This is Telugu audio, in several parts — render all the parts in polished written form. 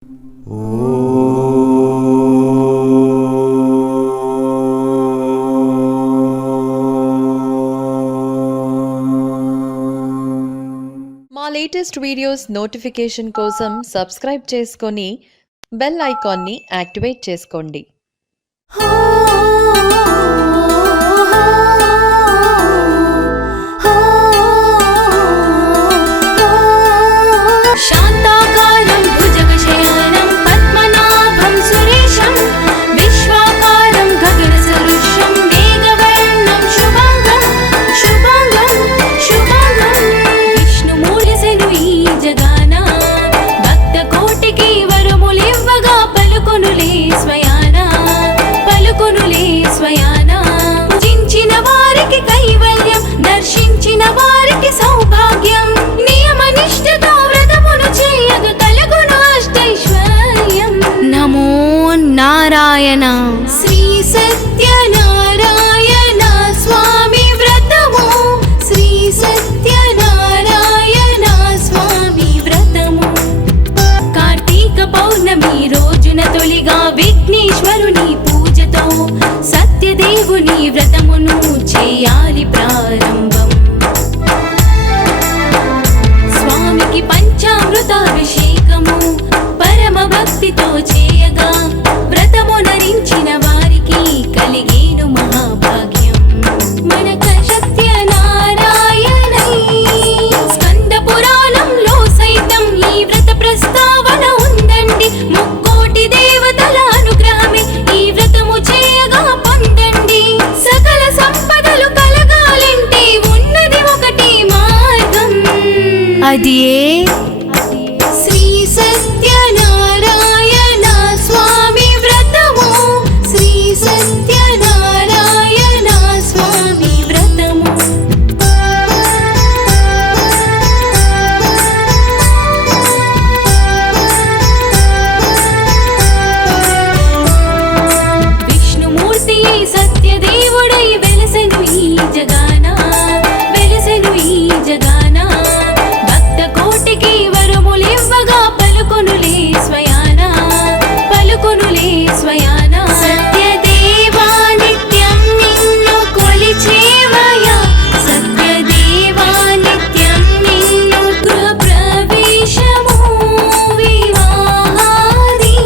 మా లేటెస్ట్ వీడియోస్ నోటిఫికేషన్ కోసం సబ్స్క్రైబ్ చేసుకొని బెల్ ఐకాన్ని యాక్టివేట్ చేసుకోండి. నారాయణ శ్రీ సత్యనారాయణ స్వామి వ్రతము, శ్రీ సత్యనారాయణ స్వామి వ్రతము. కార్తీక పౌర్ణమి రోజున తొలిగా విఘ్నేశ్వరుని పూజతో సత్యదేవుని వ్రతమును చేయాలి ప్రారంభం. స్వామికి పంచామృతాభిషేకము పరమ భక్తితో చేయగా వ్రతమునరించిన వారికి కలిగేను మహాభాగ్యం. మనక సత్యనారాయణై స్కంద పురాణంలో సైతం ఈ వ్రత ప్రస్తావన ఉందండి. ముక్కోటి దేవతల అనుగ్రహమే ఈ వ్రతము చేయగా పొందండి. సకల సంపదలు కలగాలంటే ఉన్నది ఒకటి మార్గం, అది శ్రీ సత్యనారాయణ స్వామి వ్రతము, శ్రీ సత్యనారాయణ స్వామి వ్రతము. విష్ణుమూర్తి సత్యదేవుడై వెలసెను ఈ జగాన, వెలసెను ఈ జగాన. భక్త కోటికి వరములివ్వగా పలుకొనులే స్వయాన, పలుకొనులే స్వయాన. సత్యదేవా నిత్యం నిన్ను కొలిచేవయా, సత్యదేవా నిత్యం నిన్ను గృహప్రవేశము వివాహాది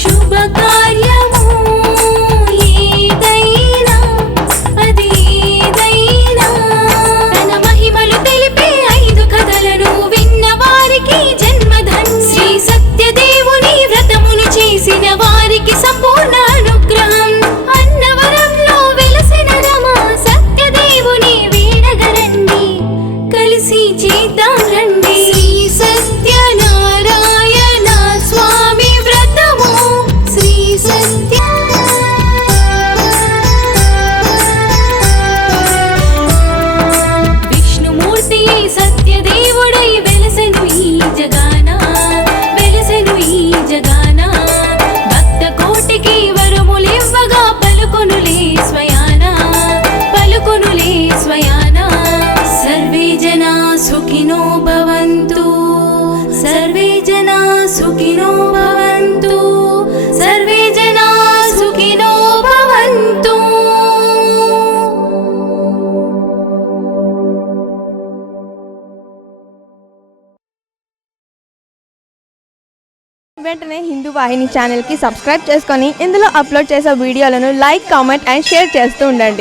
శుభకార్యము ఏదైనా అదేదైనా తన మహిమలు తెలిపే 5 కథలను విన్న వారికి జన్మధన్. శ్రీ సత్యదేవుని వ్రతమును చేసిన వారికి సంపూర్ణ అనుగ్రహం. అన్నవరంలో వెలసిన రమ సత్యదేవుని వీడగరండి, కలిసి చేద్దాం రండి. శ్రీ సత్యనారాయణ స్వామి వ్రతము, శ్రీ సత్య విష్ణుమూర్తి సత్యదేవుడై వెలసెను ఈ జగాన, వెలసెను ఈ జగాన. భక్త కోటికి వరములివ్వగా పలుకొనులే స్వయాన, పలుకొనులే స్వయాన. సర్వే జనా సుఖినో భవంతు, సర్వే జనా సుఖినో భవంతు, సర్వే జనా సుఖినో భవంతు. వెంటనే హిందూ వాహిని ఛానల్కి సబ్స్క్రైబ్ చేసుకొని ఇందులో అప్లోడ్ చేసే వీడియోలను లైక్, కామెంట్ అండ్ షేర్ చేస్తూ ఉండండి.